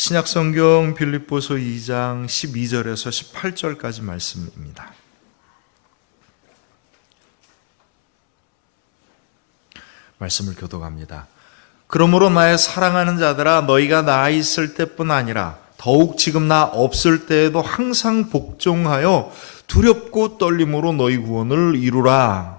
신약성경 빌립보서 2장 12절에서 18절까지 말씀입니다. 말씀을 교독합니다. 그러므로 나의 사랑하는 자들아, 너희가 나 있을 때뿐 아니라 더욱 지금 나 없을 때에도 항상 복종하여 두렵고 떨림으로 너희 구원을 이루라.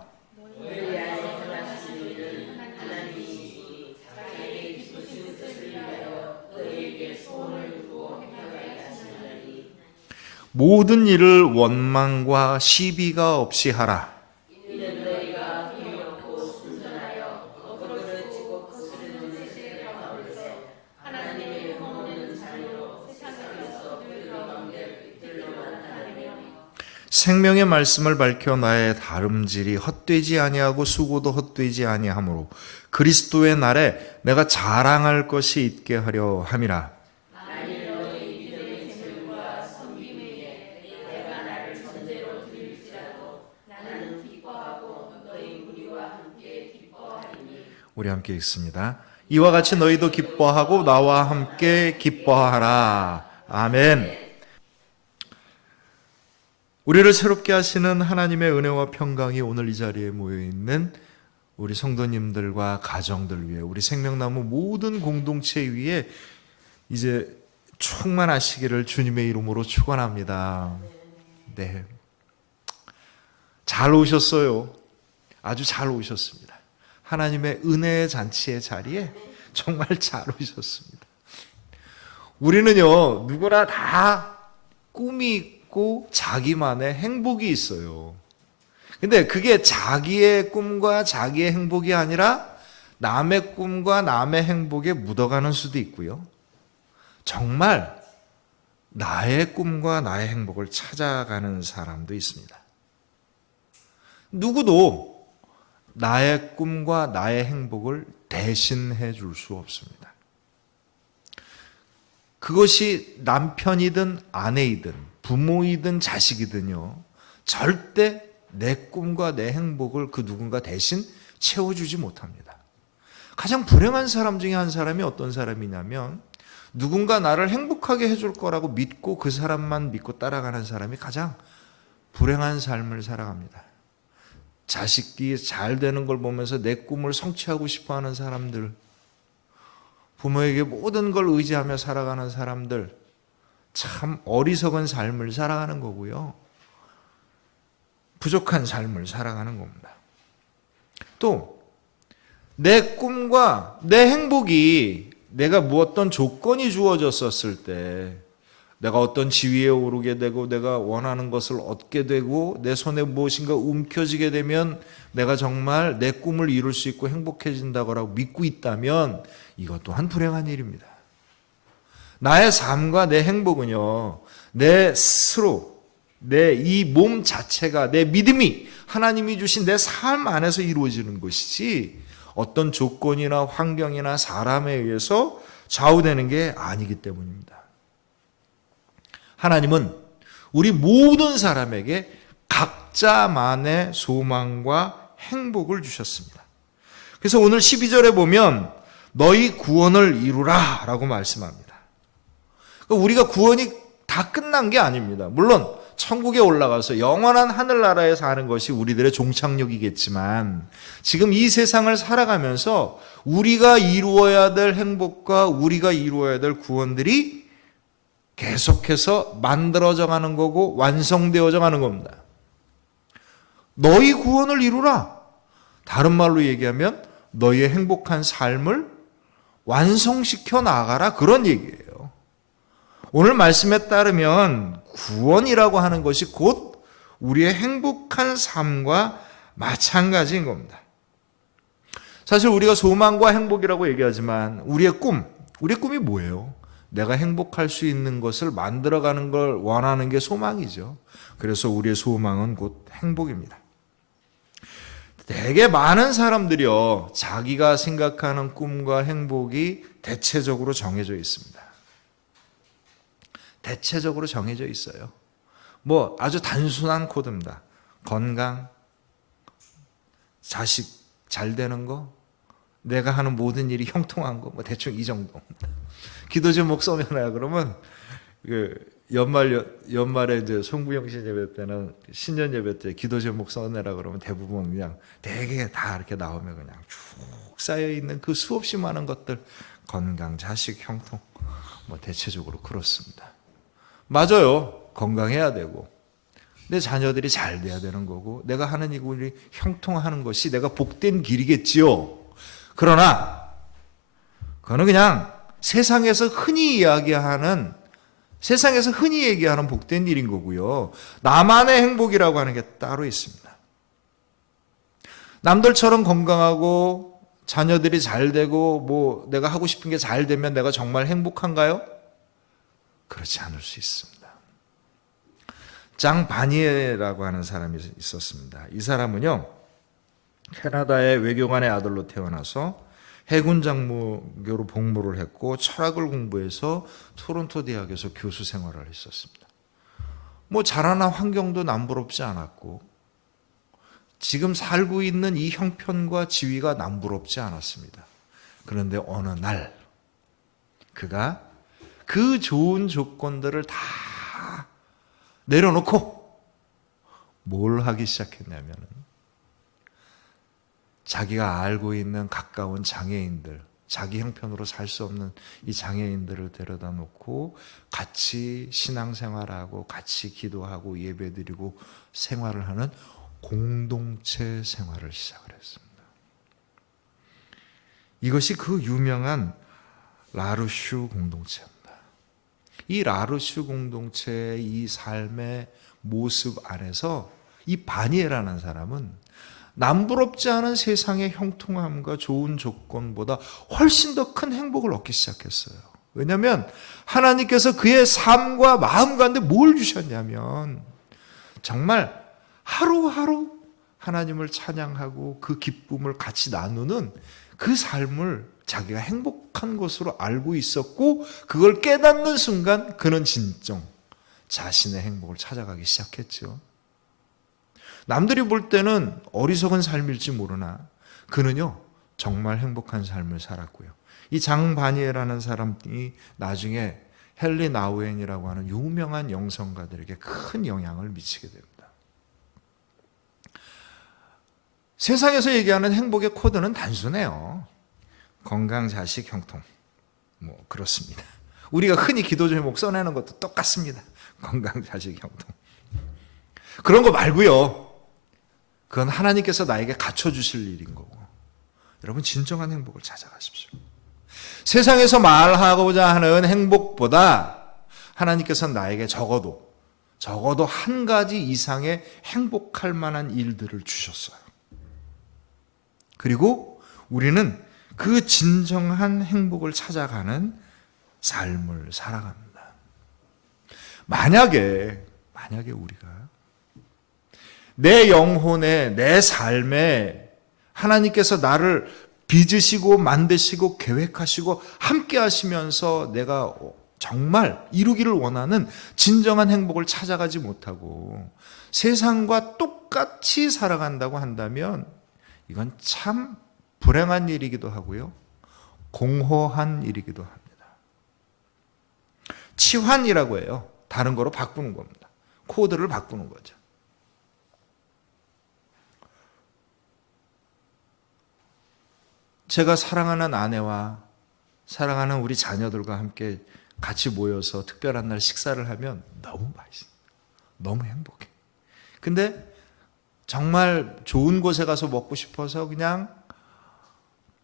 모든 일을 원망과 시비가 없이 하라. 생명의 말씀을 밝혀 나의 다름질이 헛되지 아니하고 수고도 헛되지 아니하므로 그리스도의 날에 내가 자랑할 것이 있게 하려 함이라. 우리 함께 읽습니다. 이와 같이 너희도 기뻐하고 나와 함께 기뻐하라. 아멘. 우리를 새롭게 하시는 하나님의 은혜와 평강이 오늘 이 자리에 모여있는 우리 성도님들과 가정들 위해, 우리 생명나무 모든 공동체 위에 이제 충만하시기를 주님의 이름으로 축원합니다. 네, 잘 오셨어요. 아주 잘 오셨습니다. 하나님의 은혜의 잔치의 자리에 정말 잘 오셨습니다. 우리는요, 누구나 다 꿈이 있고 자기만의 행복이 있어요. 근데 그게 자기의 꿈과 자기의 행복이 아니라 남의 꿈과 남의 행복에 묻어가는 수도 있고요. 정말 나의 꿈과 나의 행복을 찾아가는 사람도 있습니다. 누구도 나의 꿈과 나의 행복을 대신해 줄 수 없습니다. 그것이 남편이든 아내이든 부모이든 자식이든요, 절대 내 꿈과 내 행복을 그 누군가 대신 채워주지 못합니다. 가장 불행한 사람 중에 한 사람이 어떤 사람이냐면, 누군가 나를 행복하게 해줄 거라고 믿고 그 사람만 믿고 따라가는 사람이 가장 불행한 삶을 살아갑니다. 자식이 잘 되는 걸 보면서 내 꿈을 성취하고 싶어하는 사람들, 부모에게 모든 걸 의지하며 살아가는 사람들, 참 어리석은 삶을 살아가는 거고요. 부족한 삶을 살아가는 겁니다. 또 내 꿈과 내 행복이 내가 어떤 조건이 주어졌었을 때, 내가 어떤 지위에 오르게 되고 내가 원하는 것을 얻게 되고 내 손에 무엇인가 움켜쥐게 되면 내가 정말 내 꿈을 이룰 수 있고 행복해진다고 믿고 있다면 이것 또한 불행한 일입니다. 나의 삶과 내 행복은요, 내 스스로, 내 이 몸 자체가, 내 믿음이 하나님이 주신 내 삶 안에서 이루어지는 것이지 어떤 조건이나 환경이나 사람에 의해서 좌우되는 게 아니기 때문입니다. 하나님은 우리 모든 사람에게 각자만의 소망과 행복을 주셨습니다. 그래서 오늘 12절에 보면 너희 구원을 이루라 라고 말씀합니다. 우리가 구원이 다 끝난 게 아닙니다. 물론 천국에 올라가서 영원한 하늘나라에 사는 것이 우리들의 종착역이겠지만, 지금 이 세상을 살아가면서 우리가 이루어야 될 행복과 우리가 이루어야 될 구원들이 계속해서 만들어져 가는 거고 완성되어져 가는 겁니다. 너희 구원을 이루라. 다른 말로 얘기하면 너희의 행복한 삶을 완성시켜 나가라, 그런 얘기예요. 오늘 말씀에 따르면 구원이라고 하는 것이 곧 우리의 행복한 삶과 마찬가지인 겁니다. 사실 우리가 소망과 행복이라고 얘기하지만 우리의 꿈이 뭐예요? 내가 행복할 수 있는 것을 만들어가는 걸 원하는 게 소망이죠. 그래서 우리의 소망은 곧 행복입니다. 되게 많은 사람들이요, 자기가 생각하는 꿈과 행복이 대체적으로 정해져 있습니다. 대체적으로 정해져 있어요. 뭐 아주 단순한 코드입니다. 건강, 자식 잘 되는 거, 내가 하는 모든 일이 형통한 거, 뭐 대충 이 정도입니다. 기도 제목 써내라 그러면 연말에 이제 송구영신 예배 때는 신년 예배 때 기도 제목 써내라 그러면 대부분 그냥 되게 다 이렇게 나오면 그냥 쭉 쌓여 있는 그 수없이 많은 것들, 건강, 자식, 형통, 뭐 대체적으로 그렇습니다. 맞아요. 건강해야 되고 내 자녀들이 잘 돼야 되는 거고 내가 하는 이 일이 형통하는 것이 내가 복된 길이겠지요. 그러나 그거는 그냥 세상에서 흔히 얘기하는 복된 일인 거고요. 나만의 행복이라고 하는 게 따로 있습니다. 남들처럼 건강하고 자녀들이 잘 되고 뭐 내가 하고 싶은 게 잘 되면 내가 정말 행복한가요? 그렇지 않을 수 있습니다. 장 바니에라고 하는 사람이 있었습니다. 이 사람은요, 캐나다의 외교관의 아들로 태어나서 해군 장교로 복무를 했고 철학을 공부해서 토론토 대학에서 교수 생활을 했었습니다. 뭐 자라난 환경도 남부럽지 않았고 지금 살고 있는 이 형편과 지위가 남부럽지 않았습니다. 그런데 어느 날 그가 그 좋은 조건들을 다 내려놓고 뭘 하기 시작했냐면 자기가 알고 있는 가까운 장애인들, 자기 형편으로 살 수 없는 이 장애인들을 데려다 놓고 같이 신앙생활하고 같이 기도하고 예배드리고 생활을 하는 공동체 생활을 시작을 했습니다. 이것이 그 유명한 라르슈 공동체입니다. 이 라르슈 공동체의 이 삶의 모습 안에서 이 바니에라는 사람은 남부럽지 않은 세상의 형통함과 좋은 조건보다 훨씬 더 큰 행복을 얻기 시작했어요. 왜냐하면 하나님께서 그의 삶과 마음 가운데 뭘 주셨냐면 정말 하루하루 하나님을 찬양하고 그 기쁨을 같이 나누는 그 삶을 자기가 행복한 것으로 알고 있었고 그걸 깨닫는 순간 그는 진정 자신의 행복을 찾아가기 시작했죠. 남들이 볼 때는 어리석은 삶일지 모르나 그는요 정말 행복한 삶을 살았고요. 이 장 바니에라는 사람이 나중에 헨리 나우엔이라고 하는 유명한 영성가들에게 큰 영향을 미치게 됩니다. 세상에서 얘기하는 행복의 코드는 단순해요. 건강, 자식, 형통. 뭐 그렇습니다. 우리가 흔히 기도 제목 써내는 것도 똑같습니다. 건강, 자식, 형통. 그런 거 말고요. 그건 하나님께서 나에게 갖춰주실 일인 거고. 여러분 진정한 행복을 찾아가십시오. 세상에서 말하고자 하는 행복보다 하나님께서 나에게 적어도 한 가지 이상의 행복할 만한 일들을 주셨어요. 그리고 우리는 그 진정한 행복을 찾아가는 삶을 살아갑니다. 만약에 우리가 내 영혼에, 내 삶에 하나님께서 나를 빚으시고 만드시고 계획하시고 함께 하시면서 내가 정말 이루기를 원하는 진정한 행복을 찾아가지 못하고 세상과 똑같이 살아간다고 한다면 이건 참 불행한 일이기도 하고요. 공허한 일이기도 합니다. 치환이라고 해요. 다른 거로 바꾸는 겁니다. 코드를 바꾸는 거죠. 제가 사랑하는 아내와 사랑하는 우리 자녀들과 함께 같이 모여서 특별한 날 식사를 하면 너무 맛있어요. 너무 행복해. 근데 정말 좋은 곳에 가서 먹고 싶어서 그냥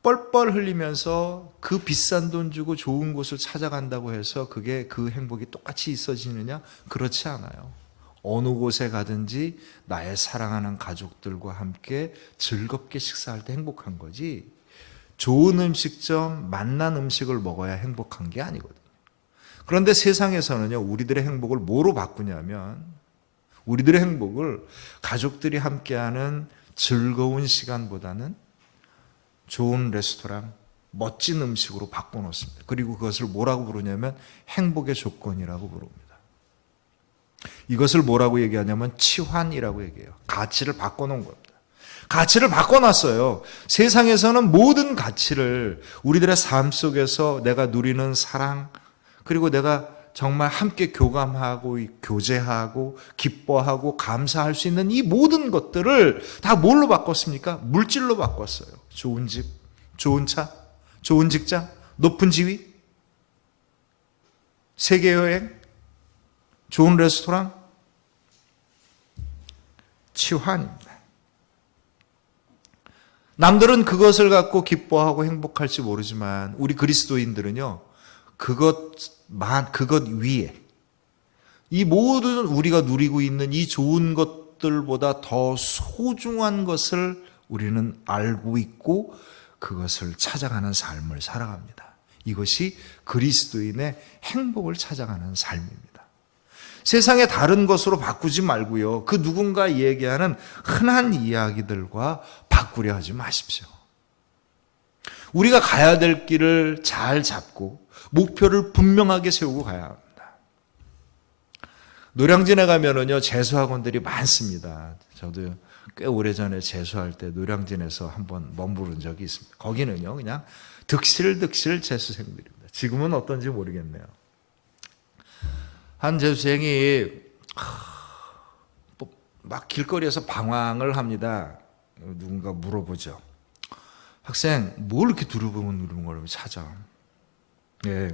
뻘뻘 흘리면서 그 비싼 돈 주고 좋은 곳을 찾아간다고 해서 그게 그 행복이 똑같이 있어지느냐? 그렇지 않아요. 어느 곳에 가든지 나의 사랑하는 가족들과 함께 즐겁게 식사할 때 행복한 거지 좋은 음식점, 맛난 음식을 먹어야 행복한 게 아니거든요. 그런데 세상에서는요, 우리들의 행복을 뭐로 바꾸냐면 우리들의 행복을 가족들이 함께하는 즐거운 시간보다는 좋은 레스토랑, 멋진 음식으로 바꿔놓습니다. 그리고 그것을 뭐라고 부르냐면 행복의 조건이라고 부릅니다. 이것을 뭐라고 얘기하냐면 치환이라고 얘기해요. 가치를 바꿔놓은 겁니다. 가치를 바꿔놨어요. 세상에서는 모든 가치를 우리들의 삶 속에서 내가 누리는 사랑, 그리고 내가 정말 함께 교감하고 교제하고 기뻐하고 감사할 수 있는 이 모든 것들을 다 뭘로 바꿨습니까? 물질로 바꿨어요. 좋은 집, 좋은 차, 좋은 직장, 높은 지위, 세계 여행, 좋은 레스토랑, 치환입니다. 남들은 그것을 갖고 기뻐하고 행복할지 모르지만 우리 그리스도인들은요, 그것 위에 이 모든 우리가 누리고 있는 이 좋은 것들보다 더 소중한 것을 우리는 알고 있고 그것을 찾아가는 삶을 살아갑니다. 이것이 그리스도인의 행복을 찾아가는 삶입니다. 세상의 다른 것으로 바꾸지 말고요, 그 누군가 얘기하는 흔한 이야기들과 바꾸려 하지 마십시오. 우리가 가야 될 길을 잘 잡고 목표를 분명하게 세우고 가야 합니다. 노량진에 가면은요, 재수학원들이 많습니다. 저도 꽤 오래전에 재수할 때 노량진에서 한번 머무른 적이 있습니다. 거기는요, 그냥 득실득실 재수생들입니다. 지금은 어떤지 모르겠네요. 한 재수생이 막 길거리에서 방황을 합니다. 누군가 물어보죠. 학생, 뭘 이렇게 두루뭉을 찾아? 예,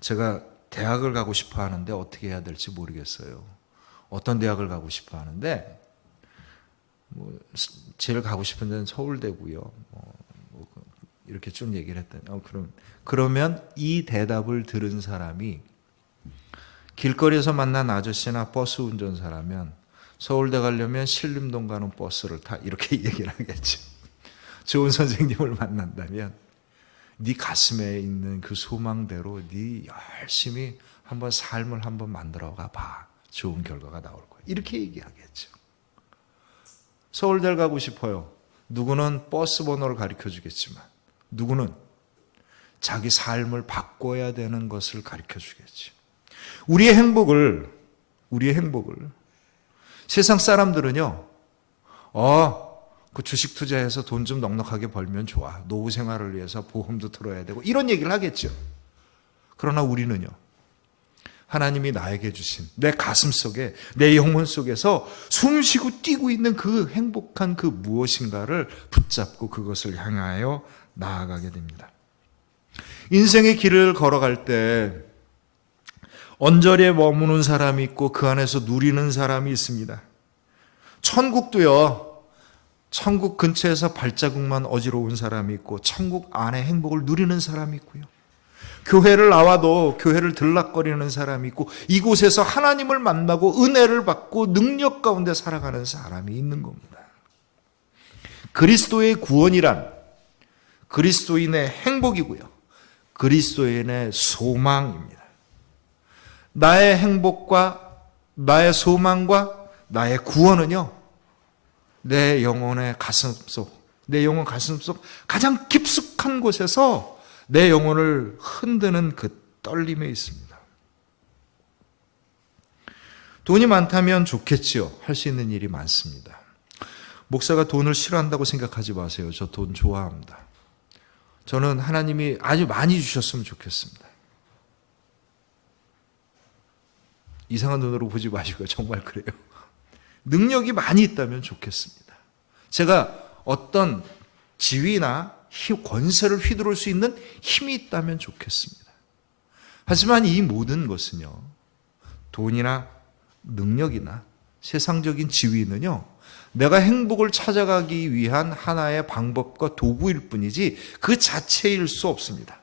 제가 대학을 가고 싶어 하는데 어떻게 해야 될지 모르겠어요. 어떤 대학을 가고 싶어 하는데 제일 가고 싶은 데는 서울대고요. 이렇게 쭉 얘기를 했더니 그러면 이 대답을 들은 사람이 길거리에서 만난 아저씨나 버스 운전사라면 서울대 가려면 신림동 가는 버스를 타, 이렇게 얘기를 하겠죠. 좋은 선생님을 만난다면 네 가슴에 있는 그 소망대로 네 열심히 한번 삶을 한번 만들어가 봐. 좋은 결과가 나올 거야. 이렇게 얘기하겠죠. 서울대를 가고 싶어요. 누구는 버스 번호를 가르쳐 주겠지만 누구는 자기 삶을 바꿔야 되는 것을 가르쳐 주겠죠. 우리의 행복을 세상 사람들은요, 그 주식 투자해서 돈 좀 넉넉하게 벌면 좋아. 노후 생활을 위해서 보험도 들어야 되고 이런 얘기를 하겠죠. 그러나 우리는요, 하나님이 나에게 주신 내 가슴 속에, 내 영혼 속에서 숨쉬고 뛰고 있는 그 행복한 그 무엇인가를 붙잡고 그것을 향하여 나아가게 됩니다. 인생의 길을 걸어갈 때 언저리에 머무는 사람이 있고 그 안에서 누리는 사람이 있습니다. 천국도요, 천국 근처에서 발자국만 어지러운 사람이 있고 천국 안에 행복을 누리는 사람이 있고요, 교회를 나와도 교회를 들락거리는 사람이 있고 이곳에서 하나님을 만나고 은혜를 받고 능력 가운데 살아가는 사람이 있는 겁니다. 그리스도의 구원이란 그리스도인의 행복이고요, 그리스도인의 소망입니다. 나의 행복과 나의 소망과 나의 구원은요, 내 영혼의 가슴속, 내 영혼 가슴속 가장 깊숙한 곳에서 내 영혼을 흔드는 그 떨림에 있습니다. 돈이 많다면 좋겠지요. 할 수 있는 일이 많습니다. 목사가 돈을 싫어한다고 생각하지 마세요. 저 돈 좋아합니다. 저는 하나님이 아주 많이 주셨으면 좋겠습니다. 이상한 눈으로 보지 마시고요. 정말 그래요. 능력이 많이 있다면 좋겠습니다. 제가 어떤 지위나 권세를 휘두를 수 있는 힘이 있다면 좋겠습니다. 하지만 이 모든 것은요, 돈이나 능력이나 세상적인 지위는요, 내가 행복을 찾아가기 위한 하나의 방법과 도구일 뿐이지 그 자체일 수 없습니다.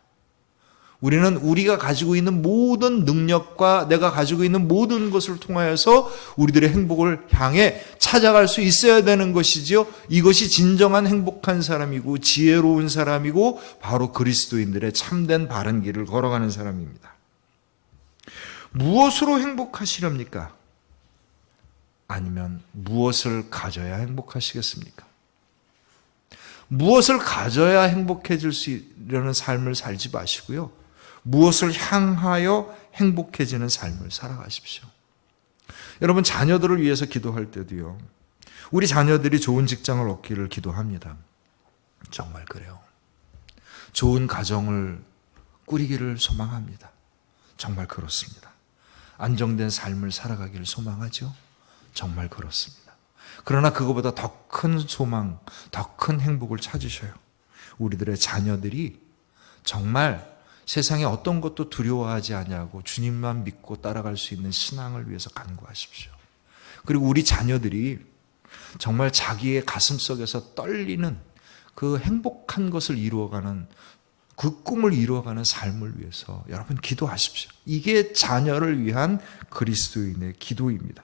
우리는 우리가 가지고 있는 모든 능력과 내가 가지고 있는 모든 것을 통하여서 우리들의 행복을 향해 찾아갈 수 있어야 되는 것이지요. 이것이 진정한 행복한 사람이고 지혜로운 사람이고 바로 그리스도인들의 참된 바른 길을 걸어가는 사람입니다. 무엇으로 행복하시렵니까? 아니면 무엇을 가져야 행복하시겠습니까? 무엇을 가져야 행복해질 수 있는 삶을 살지 마시고요, 무엇을 향하여 행복해지는 삶을 살아가십시오. 여러분, 자녀들을 위해서 기도할 때도요, 우리 자녀들이 좋은 직장을 얻기를 기도합니다. 정말 그래요. 좋은 가정을 꾸리기를 소망합니다. 정말 그렇습니다. 안정된 삶을 살아가기를 소망하죠. 정말 그렇습니다. 그러나 그거보다 더 큰 소망, 더 큰 행복을 찾으셔요. 우리들의 자녀들이 정말 세상에 어떤 것도 두려워하지 아니하고 주님만 믿고 따라갈 수 있는 신앙을 위해서 간구하십시오. 그리고 우리 자녀들이 정말 자기의 가슴속에서 떨리는 그 행복한 것을 이루어가는, 그 꿈을 이루어가는 삶을 위해서 여러분 기도하십시오. 이게 자녀를 위한 그리스도인의 기도입니다.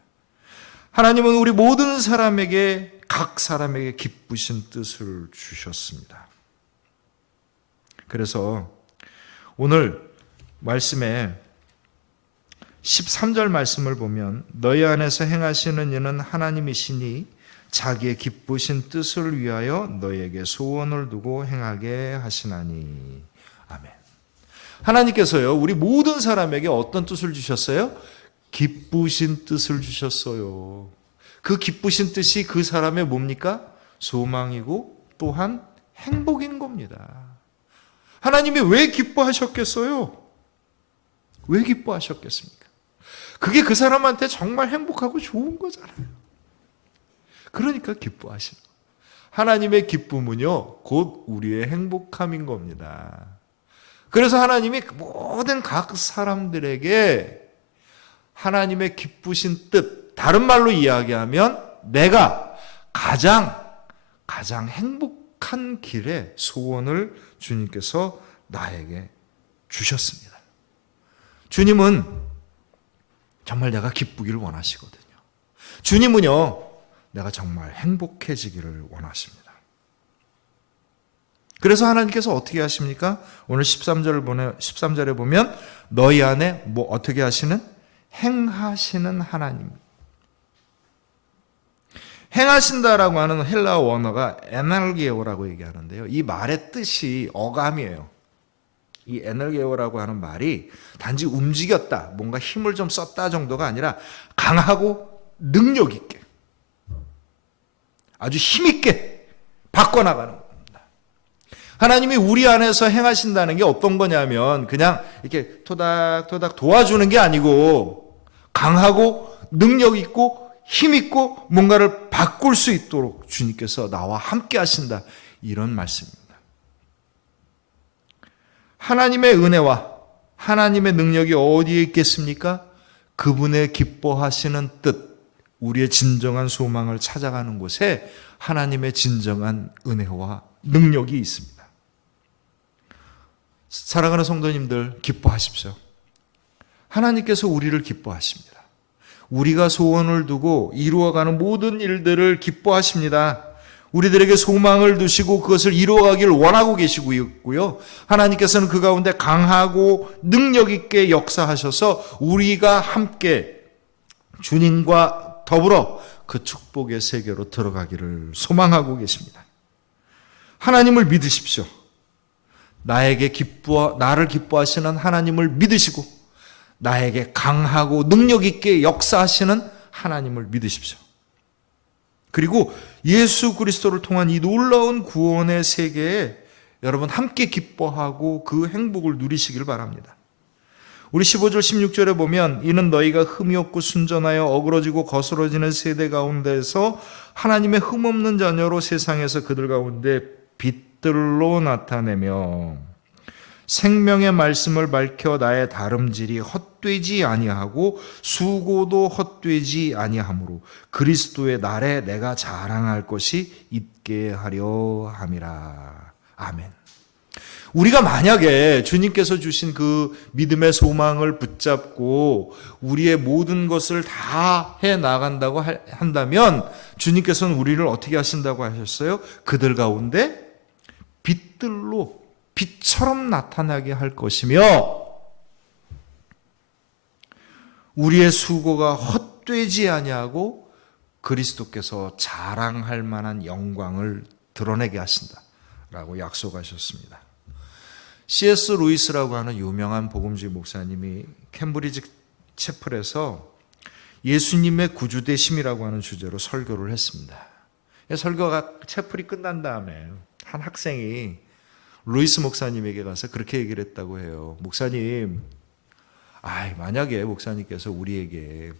하나님은 우리 모든 사람에게, 각 사람에게 기쁘신 뜻을 주셨습니다. 그래서 오늘 말씀에 13절 말씀을 보면 너희 안에서 행하시는 이는 하나님이시니 자기의 기쁘신 뜻을 위하여 너희에게 소원을 두고 행하게 하시나니. 아멘. 하나님께서요, 우리 모든 사람에게 어떤 뜻을 주셨어요? 기쁘신 뜻을 주셨어요. 그 기쁘신 뜻이 그 사람의 뭡니까? 소망이고 또한 행복인 겁니다. 하나님이 왜 기뻐하셨겠어요? 왜 기뻐하셨겠습니까? 그게 그 사람한테 정말 행복하고 좋은 거잖아요. 그러니까 기뻐하시는 거예요. 하나님의 기쁨은요, 곧 우리의 행복함인 겁니다. 그래서 하나님이 모든 각 사람들에게 하나님의 기쁘신 뜻, 다른 말로 이야기하면 내가 가장 행복한 길의 소원을 주님께서 나에게 주셨습니다. 주님은 정말 내가 기쁘기를 원하시거든요. 주님은요, 내가 정말 행복해지기를 원하십니다. 그래서 하나님께서 어떻게 하십니까? 오늘 13절에 보면 너희 안에 어떻게 하시는? 행하시는 하나님. 행하신다라고 하는 헬라어 원어가 에널게오라고 얘기하는데요. 이 말의 뜻이 어감이에요. 이 에널게오라고 하는 말이 단지 움직였다, 뭔가 힘을 좀 썼다 정도가 아니라 강하고 능력 있게, 아주 힘있게 바꿔나가는 겁니다. 하나님이 우리 안에서 행하신다는 게 어떤 거냐면 그냥 이렇게 토닥토닥 도와주는 게 아니고 강하고 능력 있고 힘 있고 뭔가를 바꿀 수 있도록 주님께서 나와 함께 하신다, 이런 말씀입니다. 하나님의 은혜와 하나님의 능력이 어디에 있겠습니까? 그분의 기뻐하시는 뜻, 우리의 진정한 소망을 찾아가는 곳에 하나님의 진정한 은혜와 능력이 있습니다. 사랑하는 성도님들, 기뻐하십시오. 하나님께서 우리를 기뻐하십니다. 우리가 소원을 두고 이루어가는 모든 일들을 기뻐하십니다. 우리들에게 소망을 두시고 그것을 이루어가기를 원하고 계시고 있고요. 하나님께서는 그 가운데 강하고 능력 있게 역사하셔서 우리가 함께 주님과 더불어 그 축복의 세계로 들어가기를 소망하고 계십니다. 하나님을 믿으십시오. 나를 기뻐하시는 하나님을 믿으시고 나에게 강하고 능력 있게 역사하시는 하나님을 믿으십시오. 그리고 예수 그리스도를 통한 이 놀라운 구원의 세계에 여러분 함께 기뻐하고 그 행복을 누리시길 바랍니다. 우리 15절 16절에 보면 이는 너희가 흠이 없고 순전하여 어그러지고 거스러지는 세대 가운데서 하나님의 흠없는 자녀로 세상에서 그들 가운데 빛들로 나타내며 생명의 말씀을 밝혀 나의 다름질이 헛되지 아니하고 수고도 헛되지 아니하므로 그리스도의 날에 내가 자랑할 것이 있게 하려 함이라. 아멘. 우리가 만약에 주님께서 주신 그 믿음의 소망을 붙잡고 우리의 모든 것을 다 해 나간다고 한다면 주님께서는 우리를 어떻게 하신다고 하셨어요? 그들 가운데 빛들로, 빛처럼 나타나게 할 것이며 우리의 수고가 헛되지 아니하고 그리스도께서 자랑할 만한 영광을 드러내게 하신다라고 약속하셨습니다. C.S. 루이스라고 하는 유명한 복음주의 목사님이 캠브리지 채플에서 예수님의 구주되심이라고 하는 주제로 설교를 했습니다. 설교가 채플이 끝난 다음에 한 학생이 루이스 목사님에게 가서 그렇게 얘기를 했다고 해요. 목사님, 만약에 목사님께서 우리에게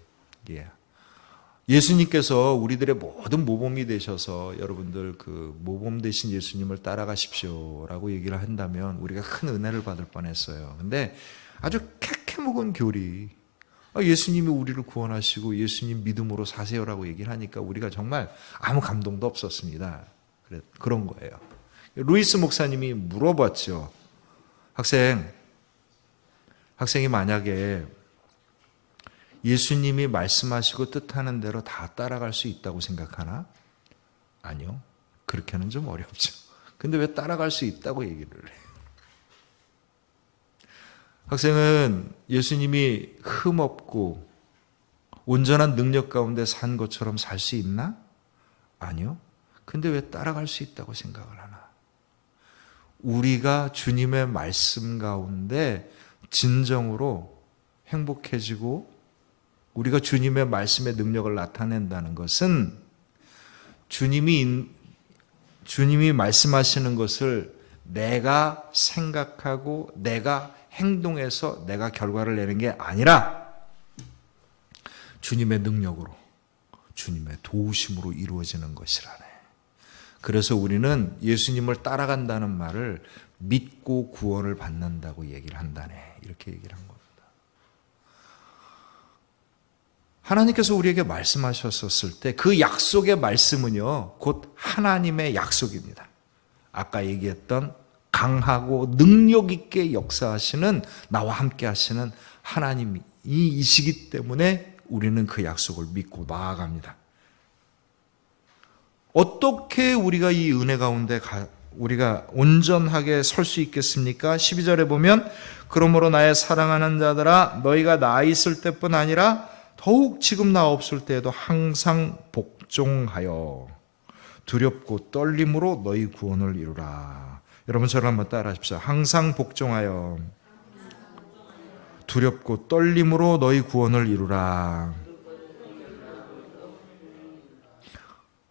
예수님께서 우리들의 모든 모범이 되셔서 여러분들 그 모범 되신 예수님을 따라가십시오라고 얘기를 한다면 우리가 큰 은혜를 받을 뻔했어요. 근데 아주 캐캐묵은 교리, 예수님이 우리를 구원하시고 예수님 믿음으로 사세요라고 얘기를 하니까 우리가 정말 아무 감동도 없었습니다. 그런 거예요. 루이스 목사님이 물어봤죠. 학생이 만약에 예수님이 말씀하시고 뜻하는 대로 다 따라갈 수 있다고 생각하나? 아니요. 그렇게는 좀 어렵죠. 근데 왜 따라갈 수 있다고 얘기를 해요? 학생은 예수님이 흠없고 온전한 능력 가운데 산 것처럼 살 수 있나? 아니요. 근데 왜 따라갈 수 있다고 생각을 하나? 우리가 주님의 말씀 가운데 진정으로 행복해지고 우리가 주님의 말씀의 능력을 나타낸다는 것은 주님이 말씀하시는 것을 내가 생각하고 내가 행동해서 내가 결과를 내는 게 아니라 주님의 능력으로, 주님의 도우심으로 이루어지는 것이라네. 그래서 우리는 예수님을 따라간다는 말을 믿고 구원을 받는다고 얘기를 한다네. 이렇게 얘기를 한 겁니다. 하나님께서 우리에게 말씀하셨을 때 그 약속의 말씀은요, 곧 하나님의 약속입니다. 아까 얘기했던 강하고 능력 있게 역사하시는, 나와 함께 하시는 하나님이시기 때문에 우리는 그 약속을 믿고 나아갑니다. 어떻게 우리가 이 은혜 가운데 우리가 온전하게 설 수 있겠습니까? 12절에 보면 그러므로 나의 사랑하는 자들아 너희가 나 있을 때뿐 아니라 더욱 지금 나 없을 때에도 항상 복종하여 두렵고 떨림으로 너희 구원을 이루라. 여러분 저를 한번 따라 하십시오. 항상 복종하여 두렵고 떨림으로 너희 구원을 이루라.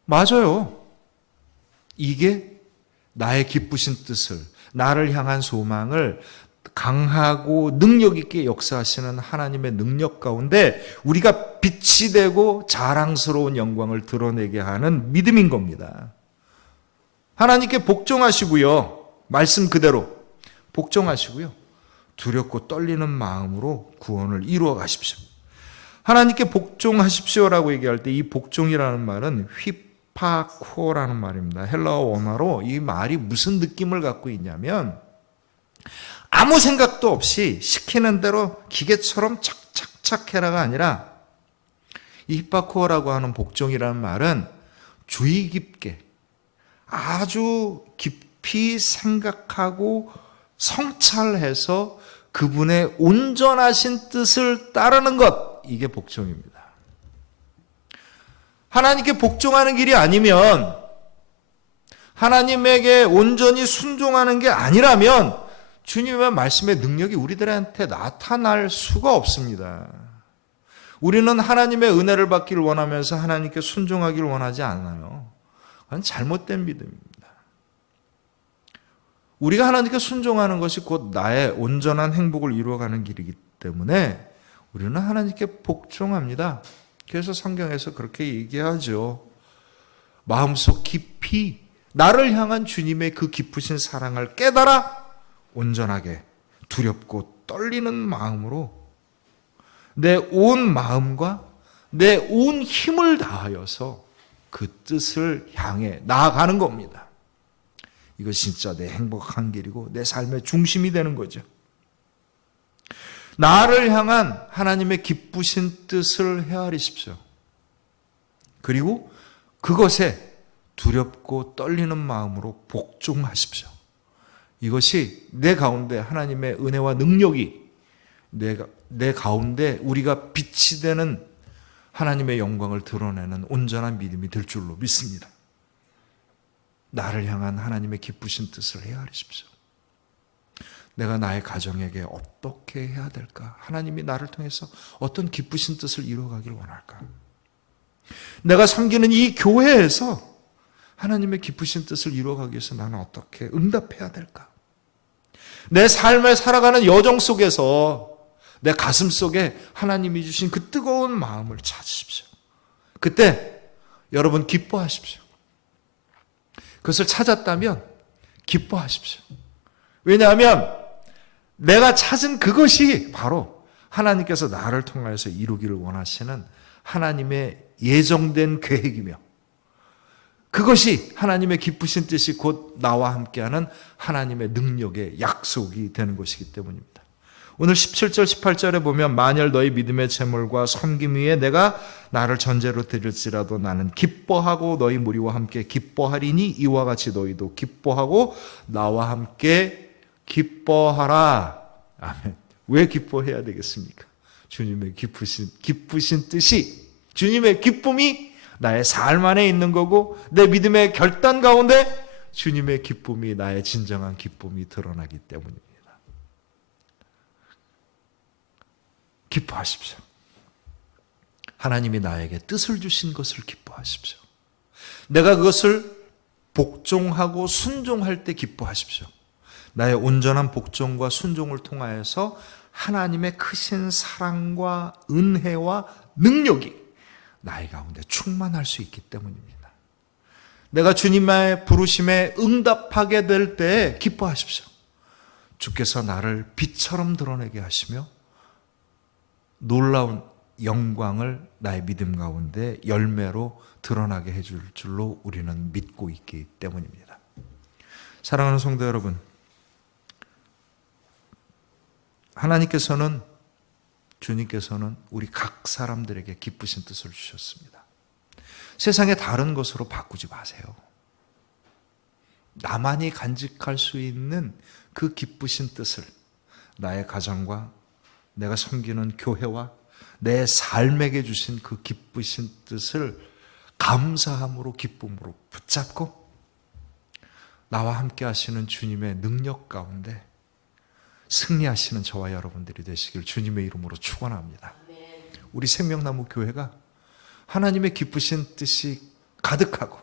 맞아요. 이게 나의 기쁘신 뜻을, 나를 향한 소망을 강하고 능력 있게 역사하시는 하나님의 능력 가운데 우리가 빛이 되고 자랑스러운 영광을 드러내게 하는 믿음인 겁니다. 하나님께 복종하시고요. 말씀 그대로 복종하시고요. 두렵고 떨리는 마음으로 구원을 이루어 가십시오. 하나님께 복종하십시오라고 얘기할 때 이 복종이라는 말은 휘파코라는 말입니다. 헬라어 원어로 이 말이 무슨 느낌을 갖고 있냐면 아무 생각도 없이 시키는 대로 기계처럼 착착착 해라가 아니라 이 휘파코라고 하는 복종이라는 말은 주의 깊게 아주 깊이 생각하고 성찰해서 그분의 온전하신 뜻을 따르는 것, 이게 복종입니다. 하나님께 복종하는 길이 아니면, 하나님에게 온전히 순종하는 게 아니라면 주님의 말씀의 능력이 우리들한테 나타날 수가 없습니다. 우리는 하나님의 은혜를 받기를 원하면서 하나님께 순종하기를 원하지 않아요. 그건 잘못된 믿음입니다. 우리가 하나님께 순종하는 것이 곧 나의 온전한 행복을 이루어가는 길이기 때문에 우리는 하나님께 복종합니다. 그래서 성경에서 그렇게 얘기하죠. 마음속 깊이 나를 향한 주님의 그 깊으신 사랑을 깨달아 온전하게 두렵고 떨리는 마음으로 내 온 마음과 내 온 힘을 다하여서 그 뜻을 향해 나아가는 겁니다. 이거 진짜 내 행복한 길이고 내 삶의 중심이 되는 거죠. 나를 향한 하나님의 기쁘신 뜻을 헤아리십시오. 그리고 그것에 두렵고 떨리는 마음으로 복종하십시오. 이것이 내 가운데 하나님의 은혜와 능력이 내 가운데 우리가 빛이 되는 하나님의 영광을 드러내는 온전한 믿음이 될 줄로 믿습니다. 나를 향한 하나님의 기쁘신 뜻을 헤아리십시오. 내가 나의 가정에게 어떻게 해야 될까? 하나님이 나를 통해서 어떤 기쁘신 뜻을 이루어가기를 원할까? 내가 섬기는 이 교회에서 하나님의 기쁘신 뜻을 이루어가기 위해서 나는 어떻게 응답해야 될까? 내 삶을 살아가는 여정 속에서 내 가슴 속에 하나님이 주신 그 뜨거운 마음을 찾으십시오. 그때 여러분 기뻐하십시오. 그것을 찾았다면 기뻐하십시오. 왜냐하면 내가 찾은 그것이 바로 하나님께서 나를 통하여서 이루기를 원하시는 하나님의 예정된 계획이며 그것이 하나님의 기쁘신 뜻이 곧 나와 함께하는 하나님의 능력의 약속이 되는 것이기 때문입니다. 오늘 17절 18절에 보면 만일 너희 믿음의 재물과 섬김 위에 내가 나를 전제로 드릴지라도 나는 기뻐하고 너희 무리와 함께 기뻐하리니 이와 같이 너희도 기뻐하고 나와 함께 기뻐하라. 아멘. 왜 기뻐해야 되겠습니까? 주님의 기쁘신 뜻이, 주님의 기쁨이 나의 삶 안에 있는 거고 내 믿음의 결단 가운데 주님의 기쁨이 나의 진정한 기쁨이 드러나기 때문입니다. 기뻐하십시오. 하나님이 나에게 뜻을 주신 것을 기뻐하십시오. 내가 그것을 복종하고 순종할 때 기뻐하십시오. 나의 온전한 복종과 순종을 통하여서 하나님의 크신 사랑과 은혜와 능력이 나의 가운데 충만할 수 있기 때문입니다. 내가 주님의 부르심에 응답하게 될 때 기뻐하십시오. 주께서 나를 빛처럼 드러내게 하시며 놀라운 영광을 나의 믿음 가운데 열매로 드러나게 해줄 줄로 우리는 믿고 있기 때문입니다. 사랑하는 성도 여러분, 하나님께서는, 주님께서는 우리 각 사람들에게 기쁘신 뜻을 주셨습니다. 세상의 다른 것으로 바꾸지 마세요. 나만이 간직할 수 있는 그 기쁘신 뜻을 나의 가정과 내가 섬기는 교회와 내 삶에게 주신 그 기쁘신 뜻을 감사함으로 기쁨으로 붙잡고 나와 함께 하시는 주님의 능력 가운데 승리하시는 저와 여러분들이 되시길 주님의 이름으로 축원합니다. 우리 생명나무 교회가 하나님의 기쁘신 뜻이 가득하고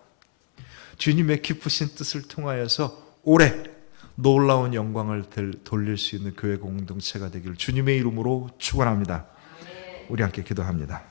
주님의 기쁘신 뜻을 통하여서 오래 놀라운 영광을 돌릴 수 있는 교회 공동체가 되기를 주님의 이름으로 축원합니다. 우리 함께 기도합니다.